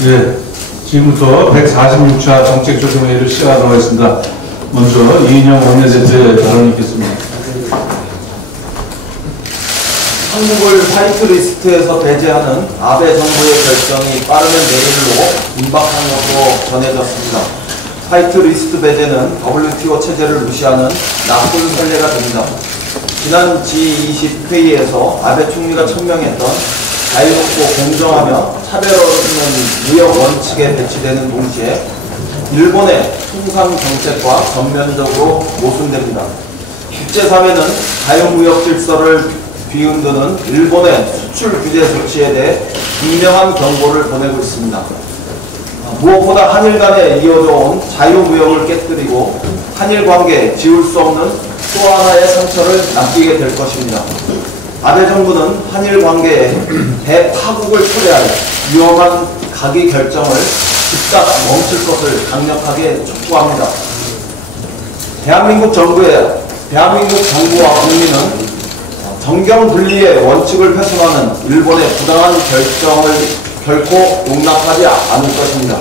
네, 지금부터 146차 정책조정회의를 시작하도록 하겠습니다. 먼저 이인영 원내대표의 발언이 있겠습니다. 한국을 화이트리스트에서 배제하는 아베 정부의 결정이 빠르면 내일로 임박한 것으로 전해졌습니다. 화이트리스트 배제는 WTO 체제를 무시하는 나쁜 선례가 됩니다. 지난 G20 회의에서 아베 총리가 천명했던 자유롭고 공정하며 차별 없는 무역 원칙에 배치되는 동시에 일본의 통상 정책과 전면적으로 모순됩니다. 국제사회는 자유무역 질서를 뒤흔드는 일본의 수출 규제 조치에 대해 분명한 경고를 보내고 있습니다. 무엇보다 한일 간에 이어져 온 자유무역을 깨뜨리고 한일 관계에 지울 수 없는 또 하나의 상처를 남기게 될 것입니다. 아베 정부는 한일 관계에 대파국을 초래할 위험한 가기 결정을 즉각 멈출 것을 강력하게 촉구합니다. 대한민국 정부와 국민은 정경 분리의 원칙을 훼손하는 일본의 부당한 결정을 결코 용납하지 않을 것입니다.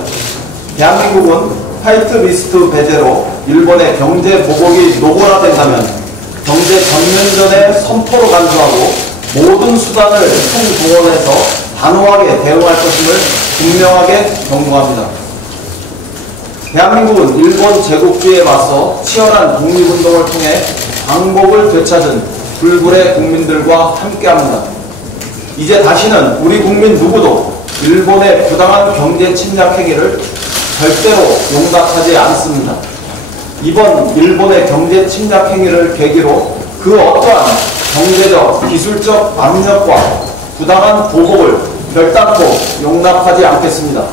대한민국은 화이트리스트 배제로 일본의 경제 보복이 노골화된다면 경제 전면전의 선포로 간주하고 모든 수단을 총동원해서 단호하게 대응할 것임을 분명하게 경고합니다. 대한민국은 일본 제국주의에 맞서 치열한 독립운동을 통해 광복을 되찾은 불굴의 국민들과 함께합니다. 이제 다시는 우리 국민 누구도 일본의 부당한 경제 침략 행위를 절대로 용납하지 않습니다. 이번 일본의 경제 침략 행위를 계기로 그 어떠한 경제적, 기술적 압력과 부당한 보복을 결단코 용납하지 않겠습니다.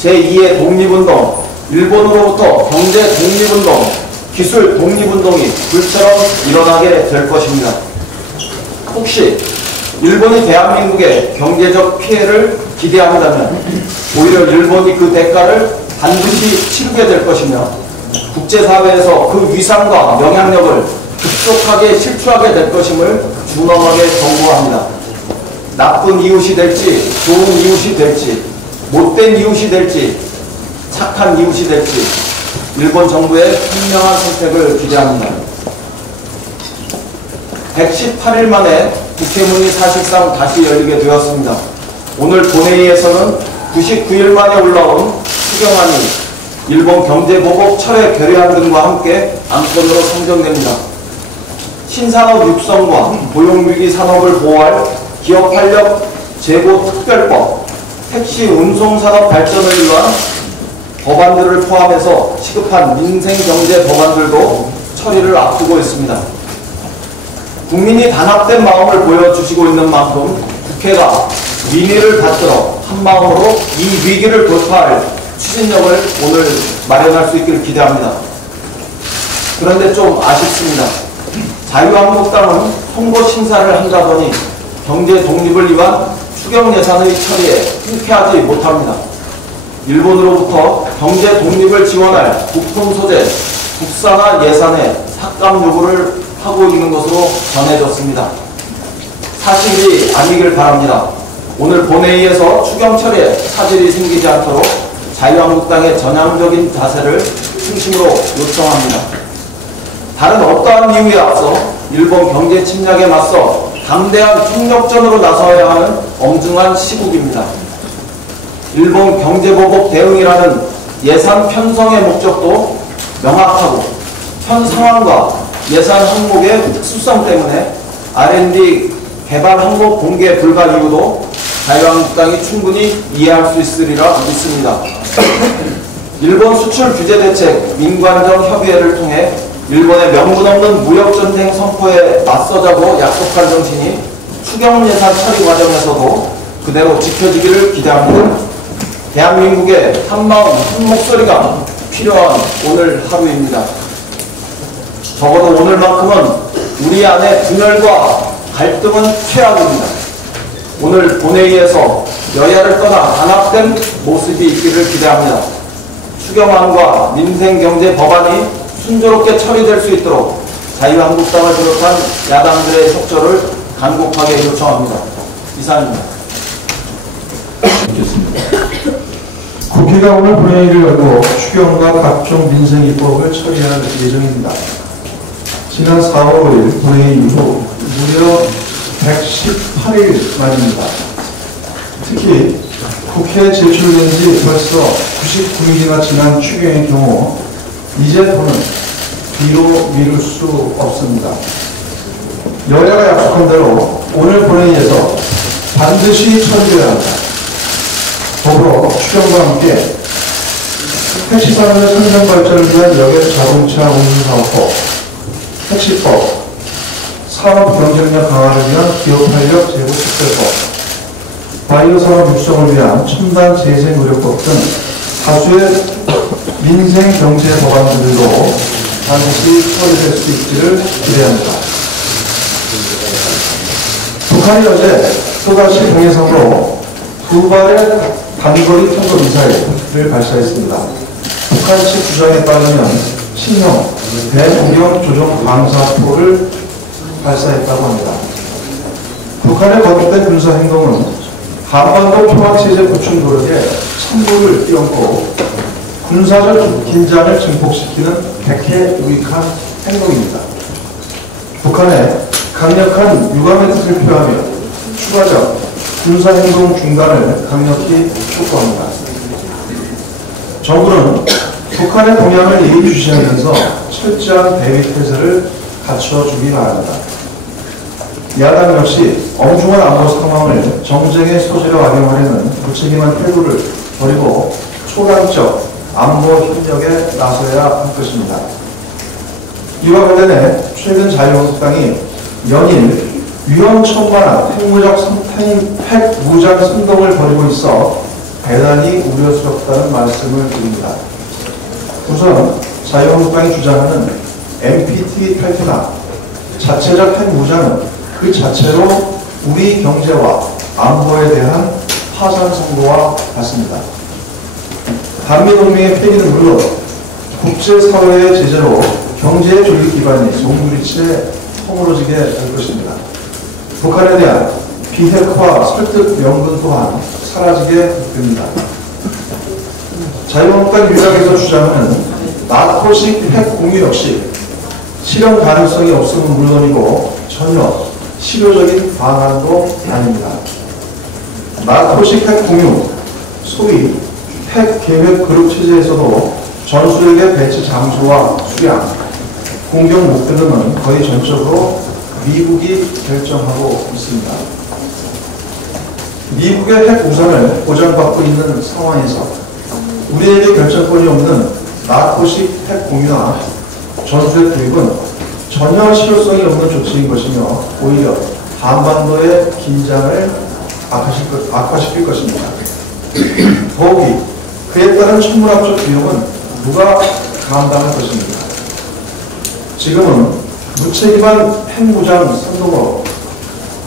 제2의 독립운동, 일본으로부터 경제 독립운동, 기술 독립운동이 불처럼 일어나게 될 것입니다. 혹시 일본이 대한민국의 경제적 피해를 기대한다면 오히려 일본이 그 대가를 반드시 치르게 될 것이며 국제사회에서 그 위상과 영향력을 급속하게 실추하게 될 것임을 준엄하게 경고합니다. 나쁜 이웃이 될지 좋은 이웃이 될지 못된 이웃이 될지 착한 이웃이 될지 일본 정부의 현명한 선택을 기대합니다. 118일 만에 국회문이 사실상 다시 열리게 되었습니다. 오늘 본회의에서는 99일 만에 올라온 추경안이 일본 경제보복 철회 결의안 등과 함께 안건으로 상정됩니다. 신산업 육성과 고용위기 산업을 보호할 기업활력 제고 특별법, 택시 운송산업 발전을 위한 법안들을 포함해서 시급한 민생경제 법안들도 처리를 앞두고 있습니다. 국민이 단합된 마음을 보여주시고 있는 만큼 국회가 민의를 받들어 한마음으로 이 위기를 돌파할 추진력을 오늘 마련할 수 있기를 기대합니다. 그런데 좀 아쉽습니다. 자유한국당은 통보 심사를 한다더니 경제 독립을 위한 추경 예산의 처리에 흔쾌하지 못합니다. 일본으로부터 경제 독립을 지원할 부품 소재, 국산화 예산의 삭감 요구를 하고 있는 것으로 전해졌습니다. 사실이 아니길 바랍니다. 오늘 본회의에서 추경 처리에 차질이 생기지 않도록 자유한국당의 전향적인 자세를 중심으로 요청합니다. 다른 어떠한 이유에 앞서 일본 경제 침략에 맞서 담대한 총력전으로 나서야 하는 엄중한 시국입니다. 일본 경제보복 대응이라는 예산 편성의 목적도 명확하고 현 상황과 예산 항목의 특수성 때문에 R&D 개발 항목 공개 불가 이유도 자유한국당이 충분히 이해할 수 있으리라 믿습니다. 일본 수출 규제 대책 민관정 협의회를 통해 일본의 명분 없는 무역전쟁 선포에 맞서자고 약속한 정신이 추경 예산 처리 과정에서도 그대로 지켜지기를 기대합니다. 대한민국의 한마음 한목소리가 필요한 오늘 하루입니다. 적어도 오늘만큼은 우리 안의 분열과 갈등은 최악입니다. 오늘 본회의에서 여야를 떠나 단합된 모습이 있기를 기대합니다. 추경안과 민생경제 법안이 순조롭게 처리될 수 있도록 자유한국당을 비롯한 야당들의 협조를 간곡하게 요청합니다. 이상입니다. 국회가 오늘 본회의를 열고 추경과 각종 민생 입법을 처리할 예정입니다. 지난 4월 5일 본회의 이후 무려 118일 만입니다. 특히 국회에 제출된 지 벌써 99일이나 지난 추경의 경우 이제 더는 뒤로 미룰 수 없습니다. 여야가 약속한 대로 오늘 본회의에서 반드시 처리되어야 합니다. 더불어 추경과 함께 택시산업의 성장 발전을 위한 여객 자동차 운輸사업법, 택시법, 산업 경쟁력 강화를 위한 기업활력 제고 특별법, 바이오 산업 육성을 위한 첨단 재생 의료법 등 다수의 민생 경제 법안들도 반드시 처리될 수 있기를 기대합니다. 북한이 어제 또다시 동해상으로 두 발의 단거리 탄도 미사일을 발사했습니다. 북한 측 주장에 따르면 신형 대공격 조종 방사포를 발사했다고 합니다. 북한의 거듭된 군사 행동은 한반도 평화체제 구축 노력에 찬물을 띄얹고 군사적 긴장을 증폭시키는 백해 유익한 행동입니다. 북한의 강력한 유감의 뜻을 표하며 추가적 군사행동 중단을 강력히 촉구합니다. 정부는 북한의 동향을 예의주시하면서 철저한 대비태세를 갖춰주기 바랍니다. 야당 역시 엄중한 안보 상황을 정쟁의 소재로 활용하려는 무책임한 태도를 버리고 초당적 안보 협력에 나서야 할 것입니다. 이와 관련해 최근 자유한국당이 연일 위험천만한 핵무장 선동을 벌이고 있어 대단히 우려스럽다는 말씀을 드립니다. 우선 자유한국당이 주장하는 NPT 탈퇴나 자체적 핵무장은 그 자체로 우리 경제와 안보에 대한 파산 선고와 같습니다. 한미동맹의 폐기는 물론 국제사회의 제재로 경제의 조직 기반이 송두리째 허물어지게 될 것입니다. 북한에 대한 비핵화 설득 명분 또한 사라지게 됩니다. 자유한국당 일각에서 주장하는 나토식 핵 공유 역시 실현 가능성이 없음은 물론이고 전혀 실효적인 방안도 아닙니다. 나토식 핵 공유, 소위 핵 계획 그룹 체제에서도 전술핵의 배치 장소와 수량, 공격 목표 등은 거의 전적으로 미국이 결정하고 있습니다. 미국의 핵 우산을 보장받고 있는 상황에서 우리에게 결정권이 없는 나토식 핵 공유나 전술핵 도입은 전혀 실효성이 없는 조치인 것이며 오히려 한반도의 긴장을 악화시킬 것입니다. 더욱이 그에 따른 천문학적 비용은 누가 감당할 것입니까? 지금은 무책임한 핵무장 선동으로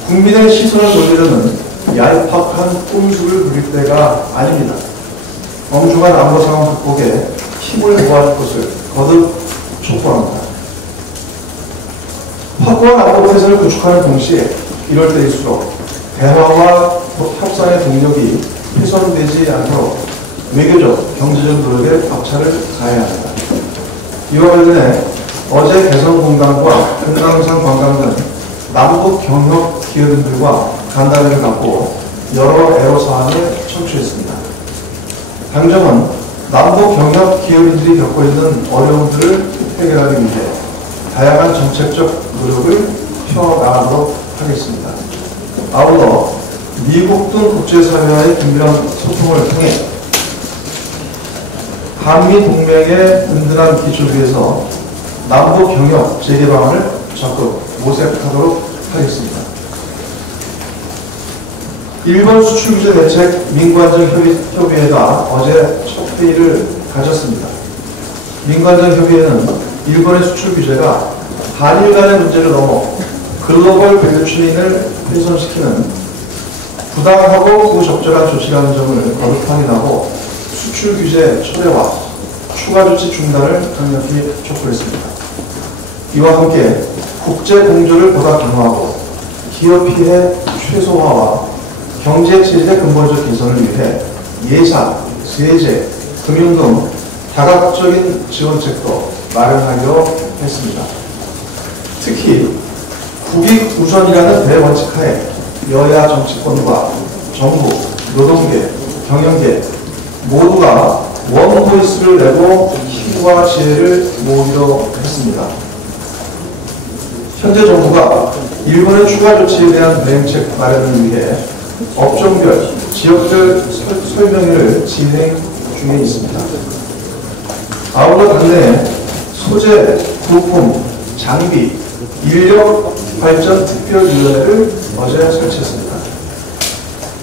국민의 시선을 돌리려는 얄팍한 꼼수를 부릴 때가 아닙니다. 엄중한 안보 상황 극복에 힘을 모아줄 것을 거듭 촉구합니다. 확고한 안보 태세를 구축하는 동시에 이럴 때일수록 대화와 협상의 동력이 훼손되지 않도록 외교적, 경제적 노력에 박차를 가해야 합니다. 이와 관련해 어제 개성공단과 금강산 관광 등 남북 경협 기업인들과 간담회를 갖고 여러 애로사항을 청취했습니다. 당정은 남북 경협 기업인들이 겪고 있는 어려움들을 해결하기 위해 다양한 정책적 노력을 펴나가도록 하겠습니다. 아울러 미국 등 국제사회와의 긴밀한 소통을 통해 한미 동맹의 든든한 기초를 위해서 남북 경협 재개 방안을 적극 모색하도록 하겠습니다. 일본 수출규제 대책 민관정협의회가 어제 첫 회의를 가졌습니다. 민관정협의회는 일본의 수출규제가 한일 간의 문제를 넘어 글로벌 밸류체인을 훼손시키는 부당하고 부적절한 조치라는 점을 거듭 확인하고 수출규제 철회와 추가 조치 중단을 강력히 촉구했습니다. 이와 함께 국제 공조를 보다 강화하고 기업 피해 최소화와 경제 체질의 근본적 개선을 위해 예산, 세제, 금융 등 다각적인 지원책도 마련하기로 했습니다. 특히 국익 우선이라는 대원칙 하에 여야 정치권과 정부, 노동계, 경영계 모두가 원보이스를 내고 힘과 지혜를 모으기로 했습니다. 현재 정부가 일본의 추가 조치에 대한 대응책 마련을 위해 업종별, 지역별 설명회를 진행 중에 있습니다. 아울러 당내에 소재, 부품, 장비, 인력 발전 특별위원회를 어제 설치했습니다.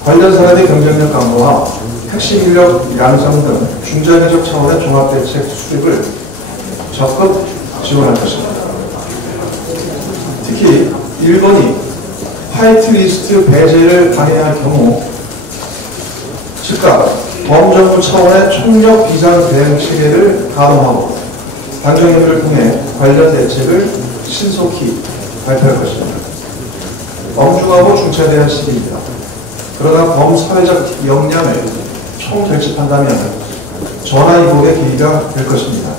관련 산업의 경쟁력 강화와 핵심 인력 양성 등 중장기적 차원의 종합대책 수립을 적극 지원할 것입니다. 특히 일본이 화이트리스트 배제를 강행할 경우 즉각 범정부 차원의 총력 비상 대응 체계를 가동하고 당정협의를 통해 관련 대책을 신속히 발표할 것입니다. 엄중하고 중차대한 시기입니다. 그러나 범사회적 역량을 총결집한다면 전화위복의 계기가 될 것입니다.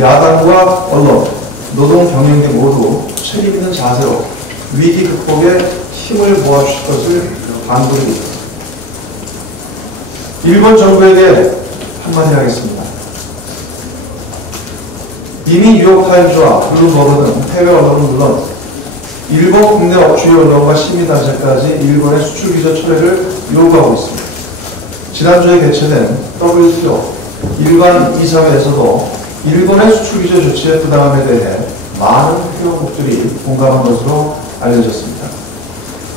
야당과 언론, 노동, 경영계 모두 책임있는 자세로 위기 극복에 힘을 모아주실 것을 당부드립니다. 일본 정부에게 한마디 하겠습니다. 이미 뉴욕타임즈와 블룸버그 등 해외 언론은 물론 일본 국내 주요 언론과 시민단체까지 일본의 수출규제 철회를 요구하고 있습니다. 지난주에 개최된 WTO 일반 이사회에서도 일본의 수출규제 조치의 부당함에 대해 많은 회원국들이 공감한 것으로 알려졌습니다.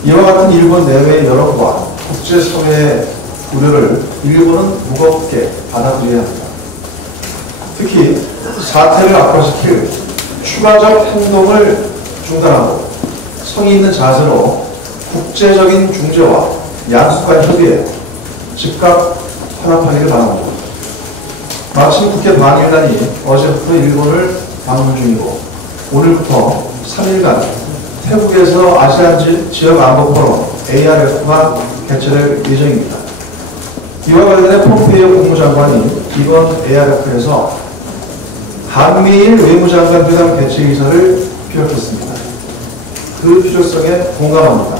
이와 같은 일본 내외의 여론과 국제사회의 우려를 일본은 무겁게 받아들여야 합니다. 특히 사태를 악화시킬 추가적 행동을 중단하고 성의 있는 자세로 국제적인 중재와 양수간 협의에 즉각 화답하기를 바랍니다. 마침 국회 방일단이 어제부터 일본을 방문 중이고 오늘부터 3일간 태국에서 아시안 지역 안보 포럼 ARF가 개최될 예정입니다. 이와 관련해 폼페이오 국무장관이 이번 ARF에서 한미일 외무장관 회담 개최 의사를 피력했습니다. 그 필요성에 공감합니다.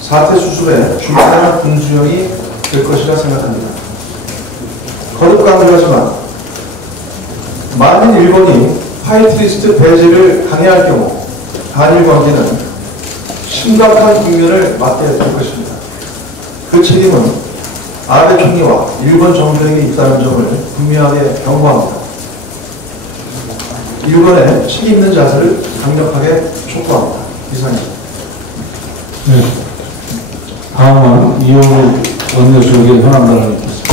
사태 수습에 중요한 군수형이 될 것이라 생각합니다. 거듭 강조하지만 만일 일본이 화이트리스트 배제를 강행할 경우 한일 관계는 심각한 국면을 맞게 될 것입니다. 그 책임은 아베 총리와 일본 정부에게 있다는 점을 분명하게 경고합니다. 일본의 책임 있는 자세를 강력하게 촉구합니다. 이상입니다. 네. 다음은 이용우 원내수석의 현황단을 있겠습니다.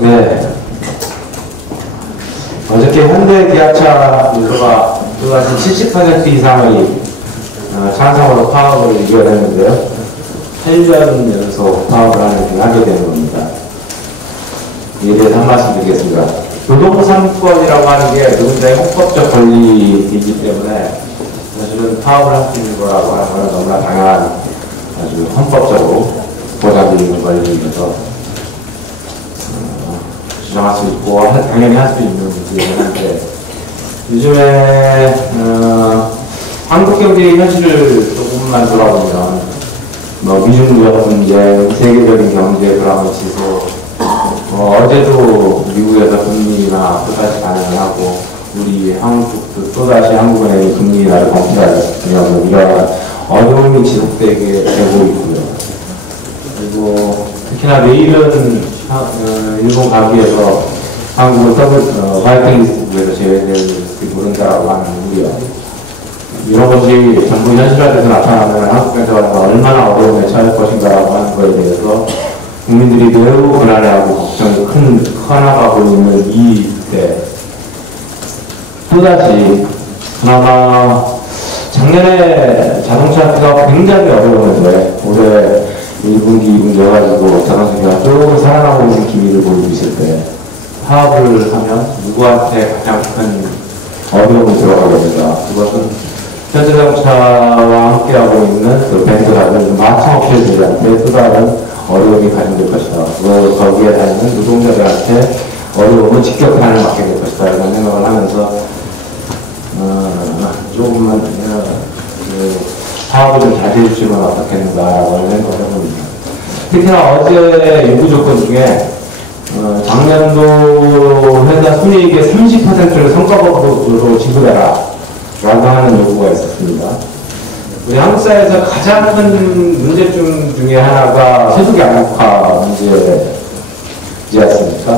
네. 어저께 현대기아차 인수가 또다시 70% 이상의 찬성으로 파업을 이겨냈는데요. 8년 연속 파업을 하게 되는 겁니다. 이에 대해서 한 말씀 드리겠습니다. 노동상권이라고 하는 게 누군가의 헌법적 권리이기 때문에 사실은 파업을 할 수 있는 거라고 하는 것은 너무나 당연한 아주 헌법적으로 보장되어 있는 권리이면서 주장할 수 있고 당연히 할 수 있는 문제이긴 한데 요즘에 한국 경제의 현실을 조금만 돌아보면 미중무역 문제, 세계적인 경제 불황의 지수 어제도 미국에서 금리나 또다시 반영을 하고 우리 한국도 또다시 한국은행이 금리 인하를 검토하는 이런 어려움이 지속되게 되고 있고요. 그리고 특히나 내일은 일본 가기에서 한국은 화이트리스트에서 제외될지 모른다라고 하는 우려. 이런 것이 전부 현실화돼서 나타나면 한국 경제가 얼마나 어려움에 처할 것인가라고 하는 것에 대해서 국민들이 매우 불안해하고 걱정이 커나가고 있는 이때 또다시 그나마 작년에 자동차 피가 굉장히 어려웠는데 올해 1분기, 2분기 여가지고 자동차가 조금 살아나고 있는 기미를 보이고 있을 때 파업을 하면 누구한테 가장 큰 어려움이 들어가게 된다. 그것은 현대자동차와 함께하고 있는 그 밴드라든 마청업체들한테 또 다른 어려움이 가중될 것이다. 거기에 다니는 노동자들한테 어려움은 직격탄을 맞게 될 것이다. 이런 생각을 하면서 조금만 파업을 좀 자제해 주시면 어떻겠는가라고 하는 생각을 해봅니다. 특히나 어제 요구 조건 중에 작년도 회사 순이익의 30%를 성과급으로 지급해라 라고 하는 요구가 있었습니다. 우리 한국 사회에서 가장 큰 문제점 중에 하나가 소득 양극화 문제이지 않습니까?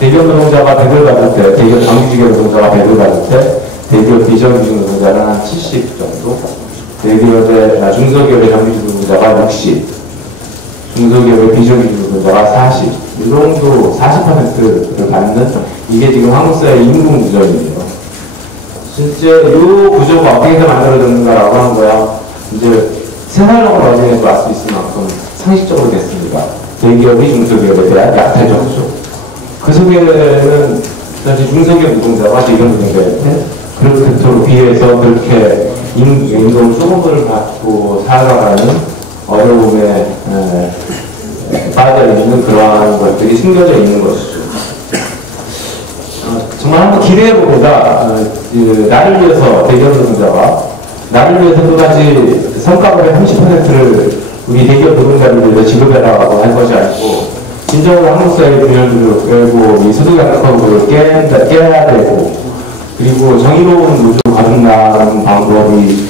대기업 노동자가 100을 받을 때, 대기업 정규직의 노동자가 100을 받을 때, 대기업 비정규직 노동자는 한 70 정도, 중소기업의 정규직 노동자가 60, 중소기업의 비정규직 노동자가 40, 이 정도 40%를 받는 이게 지금 한국 사회 임금 구조입니다. 실제 이 구조가 어떻게 만들어졌는가라고 하는 거야. 이제 생활력을 어디에서 알 수 있을 만큼 상식적으로 됐습니다. 대기업이 중소기업에 대한 약탈 적조. 그 속에는 사실 중소기업 노동자가 대기업 노동자한테 그렇게 비해서 그렇게 임금 소금을 받고 살아가는 어려움에 빠져 있는 그러한 것들이 숨겨져 있는 것이죠. 정말 한번 기대해봅니다. 나를 위해서 대기업 노동자가 나를 위해서 또다시 성과급의 30%를 우리 대기업 노동자를 위해서 지급해라고 할 것이 아니고 진정으로 한국 사회의 균열을 깨고 이 소득 양극화를 깨야 되고 그리고 정의로운 노조 가중나는 방법이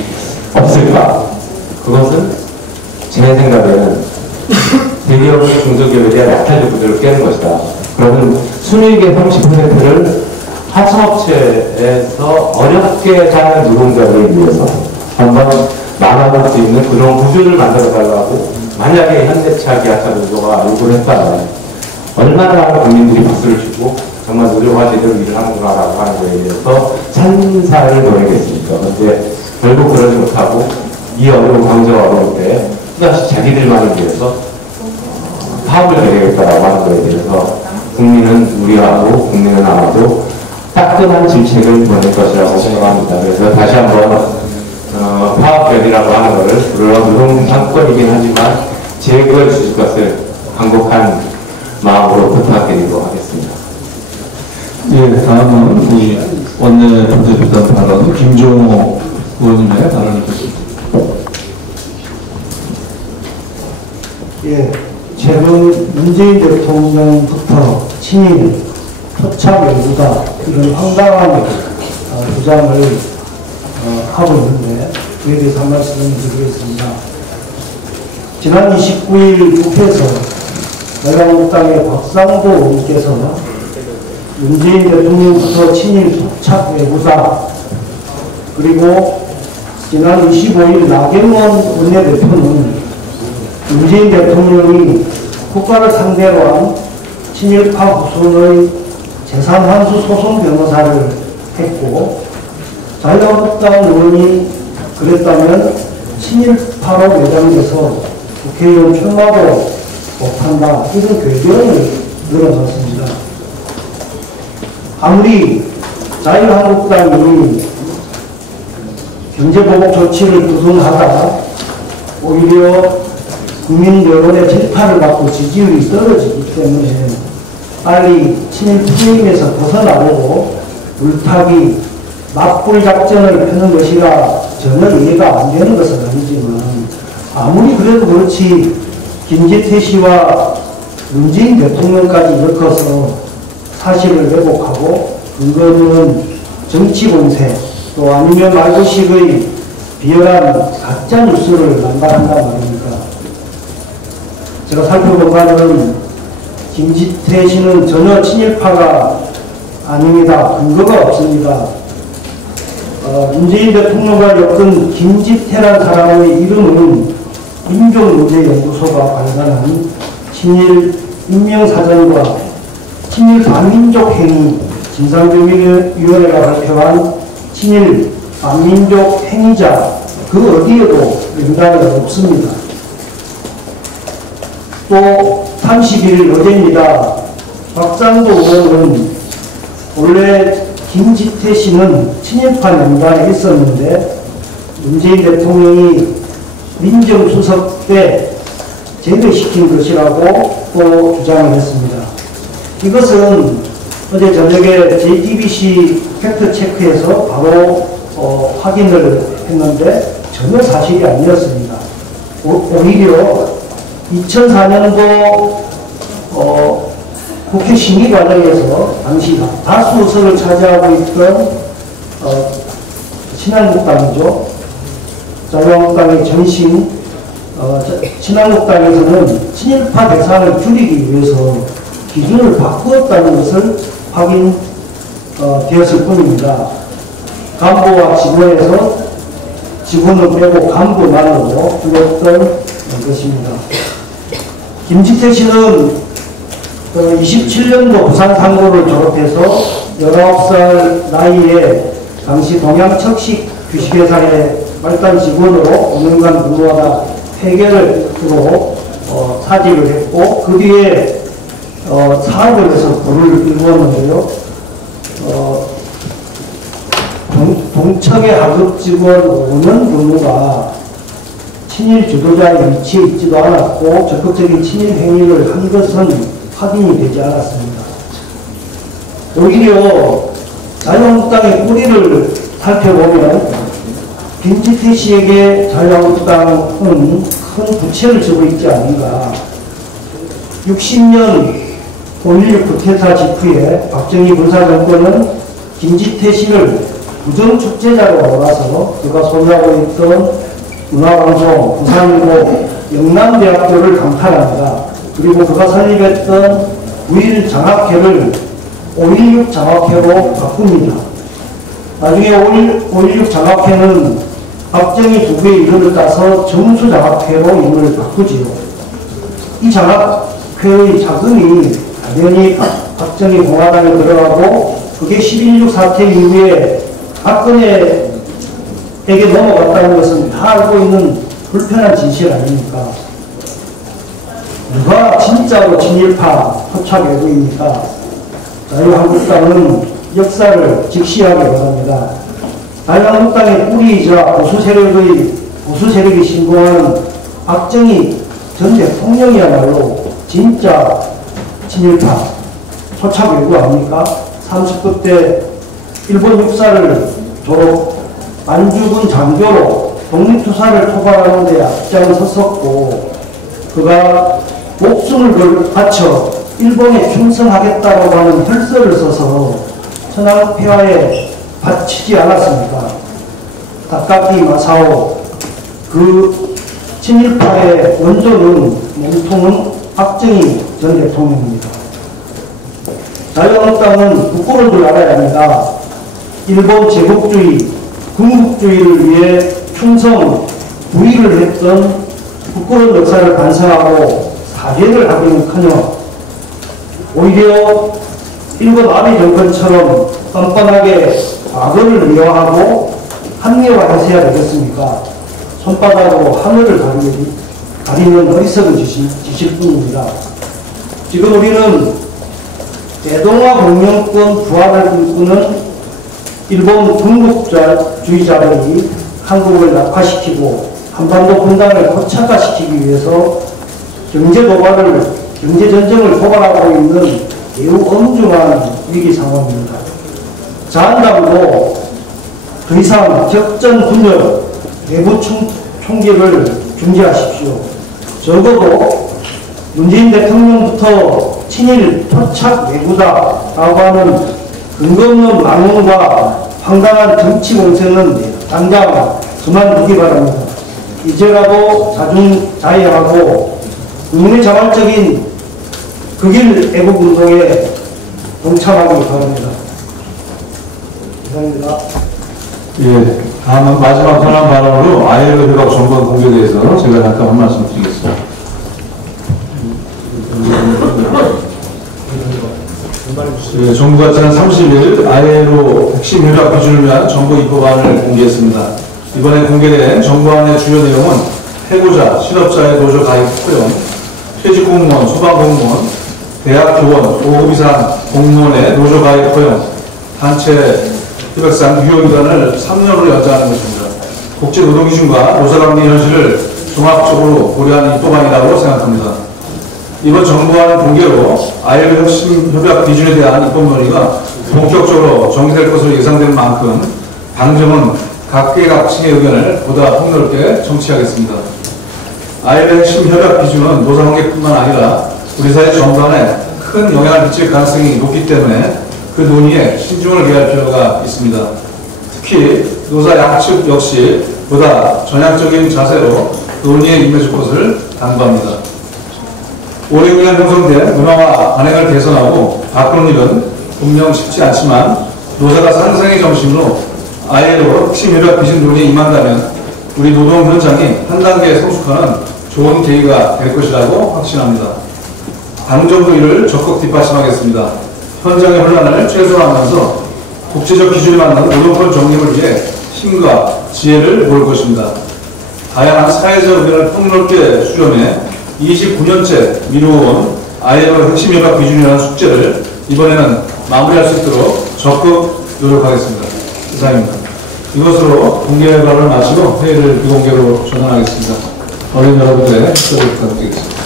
없을까? 그것은 제 생각에는 대기업의 중소기업에 대한 약탈적 구조를 깨는 것이다. 그러면 순이익의 30%를 하청업체에서 어렵게 사는 노동자들을 위해서 한번 나눠볼 수 있는 그런 구조를 만들어달라고 만약에 현대차 기아차 노조가 요구를 했다면 얼마나 많은 국민들이 박수를 치고 정말 노조가 제대로 일을 하는구나라고 하는 거에 대해서 찬사를 보내겠습니까? 그런데 결국 그러지 못하고 이 어려운 경제가 어려울 때 또다시 자기들만을 위해서 파업을 내리겠다라고 하는 거에 대해서 국민은 우려하고 국민은 아마도 따끈한 질책을 보낼 것이라고 생각합니다. 그래서 다시 한번 파업결이라고 하는 것을 물론 노동상권이긴 하지만 제거해 주실 것을 간곡한 마음으로 부탁드리도록 하겠습니다. 예, 다음은 우리 원내대표단 발언 김종호 의원님의 발언을 듣겠습니다. 예, 최근 문재인 대통령부터 친일, 토착 연구다 이런 황당한 주장을 하고 있는데 그에 대해서 한 말씀 드리겠습니다. 지난 29일 국회에서 자유한국당의 박상도 의원께서 문재인 대통령부터 친일, 토착 연구다 그리고 지난 25일 나경원 원내대표는 문재인 대통령이 국가를 상대로 한 친일파 후손의 재산환수 소송 변호사를 했고 자유한국당 의원이 그랬다면 친일파로 매장돼서 국회의원 출마도 못한다 이런 괴변을 늘어났습니다. 아무리 자유한국당이 경제보복 조치를 부동하다 오히려 국민 여론의 질타를 받고 지지율이 떨어지기 때문에 빨리 친일 프레임에서 벗어나고 물타기, 맞불 작전을 펴는 것이라 전혀 이해가 안 되는 것은 아니지만 아무리 그래도 그렇지 김재태 씨와 문재인 대통령까지 엮어서 사실을 왜곡하고 근거는 정치 공세 또 아니면 말고식의 비열한 가짜 뉴스를 남발한단 말입니다. 제가 살펴본 바는 김지태 씨는 전혀 친일파가 아닙니다. 근거가 없습니다. 문재인 대통령과 엮은 김지태라는 사람의 이름은 민족문제연구소가 발간한 친일 인명사전과 친일 반민족 행위 진상규명위원회가 발표한 친일 반민족 행위자 그 어디에도 명단이 없습니다. 또 31일 어제입니다. 박상도 의원은 원래 김지태 씨는 친일파 명단에 있었는데 문재인 대통령이 민정수석 때 제거시킨 것이라고 또 주장을 했습니다. 이것은 어제 저녁에 JTBC 팩트체크에서 바로 확인을 했는데 전혀 사실이 아니었습니다. 오히려 2004년도 국회 심의 과정에서 당시 다수 의석을 차지하고 있던 친한국당이죠. 자유한국당의 전신 친한국당에서는 친일파 대상을 줄이기 위해서 기준을 바꾸었다는 것을 확인되었을 뿐입니다. 간부와 직원에서 직원을 빼고 간부만으로 줄였던 것입니다. 김지태 씨는 27년도 부산상고를 졸업해서 19살 나이에 당시 동양척식 규식회사의 말단 직원으로 5년간 근무하다 폐결으로 사직을 했고 그 뒤에 사업을 해서 돈을 이루었는데요. 동청의 하급 직원 5년 근무가 친일 지도자의 위치에 있지도 않았고 적극적인 친일 행위를 한 것은 확인이 되지 않았습니다. 오히려 자유한국당의 뿌리를 살펴보면 김지태 씨에게 자유한국당은 큰 부채를 지고 있지 않은가. 60년 5.16 쿠데타 직후에 박정희 군사정권은 김지태 씨를 부정축제자로 몰아서 그가 소유하고 있던 문화방송, 부산일보, 영남대학교를 강탈합니다. 그리고 그가 설립했던 9.1 장학회를 5.16 장학회로 바꿉니다. 나중에 5.16 장학회는 박정희 두 개의 이름을 따서 정수 장학회로 이름을 바꾸지요. 이 장학회의 자금이 당연히 박정희 공화당에 들어가고 그게 11.16 사태 이후에 박근혜에게 넘어갔다는 것은 다 알고 있는 불편한 진실 아닙니까? 누가 진짜로 친일파 토착 외부입니까? 자유한국당은 역사를 직시하기 바랍니다. 자유한국당의 뿌리이자 보수 세력이 신봉하는 박정희 전 대통령이야말로 진짜 친일파 토착 외부 아닙니까? 30대 때 일본 육사를 졸업, 안주군 장교로 독립투사를 토벌하는 데 앞장섰었고 그가 목숨을 바쳐 일본에 충성하겠다고 하는 혈서를 써서 천황폐하에 바치지 않았습니까? 다카키 마사오 그 친일파의 원조는 몸통은 박정희 전 대통령입니다. 자유한국당은 부끄러운 줄 알아야 합니다. 일본 제국주의, 군국주의를 위해 충성, 부의를 했던 부끄러운 역사를 반성하고 사죄를 하기는커녕 오히려 일본 아베 정권처럼 뻔뻔하게 과거를 미화하고 합리화하셔야 되겠습니까? 손바닥으로 하늘을 가리는 어리석은 짓일 뿐입니다. 지금 우리는 대동아 공영권 부활을 꿈꾸는 일본 군국주의자들이 한국을 낙화시키고 한반도 분단을 고착화시키기 위해서 경제전쟁을 도발하고 있는 매우 엄중한 위기 상황입니다. 자한당도 더 이상 적전 분열, 내부 총격을 중지하십시오. 적어도 문재인 대통령부터 친일 토착 외구다라고 하는 근거 없는 망언과 황당한 정치 공세는 당장 그만두기 바랍니다. 이제라도 자중자애하고 국민의 자발적인 극일 애국운동에 동참하기 바랍니다. 이상입니다. 예, 다음은 마지막 현안 발언으로 ILO 협약 정권 공개에 대해서 제가 잠깐 한 말씀 드리겠습니다. 예, 정부가 지난 30일 ILO 핵심 협약 기준을 위한 정부 입법안을 공개했습니다. 이번에 공개된 정부안의 주요 내용은 해고자, 실업자의 노조 가입 허용, 퇴직공무원, 소방공무원, 대학 교원, 5급 이상 공무원의 노조 가입 허용, 단체 협약상 유효기간을 3년으로 연장하는 것입니다. 국제노동기준과 노사관계 현실을 종합적으로 고려한 입법안이라고 생각합니다. 이번 정부안의 공개로 ILO 핵심 협약 기준에 대한 입법 논의가 본격적으로 전개될 것으로 예상되는 만큼 당정은 각계각층의 의견을 보다 폭넓게 청취하겠습니다. ILO 핵심 협약 기준은 노사관계뿐만 아니라 우리 사회 전반에 큰 영향을 미칠 가능성이 높기 때문에 그 논의에 신중을 기할 필요가 있습니다. 특히 노사 양측 역시 보다 전향적인 자세로 논의에 임해줄 것을 당부합니다. 오래오래 형성된 문화와 관행을 개선하고 바꾸는 일은 분명 쉽지 않지만 노사가 상생의 정신으로 ILO 핵심 협약 기준 논의에 임한다면 우리 노동 현장이 한 단계 성숙하는 좋은 계기가 될 것이라고 확신합니다. 당정도 이를 적극 뒷받침하겠습니다. 현장의 혼란을 최소화하면서 국제적 기준에 맞는 노동권 정립을 위해 힘과 지혜를 모을 것입니다. 다양한 사회적 의견을 폭넓게 수렴해 29년째 미루어온 ILO 핵심 협약 기준이라는 숙제를 이번에는 마무리할 수 있도록 적극 노력하겠습니다. 이상입니다. 이것으로 공개 발언을 마치고 회의를 비공개로 전환하겠습니다. 어린 여러분들의 협조를 부탁드리겠습니다.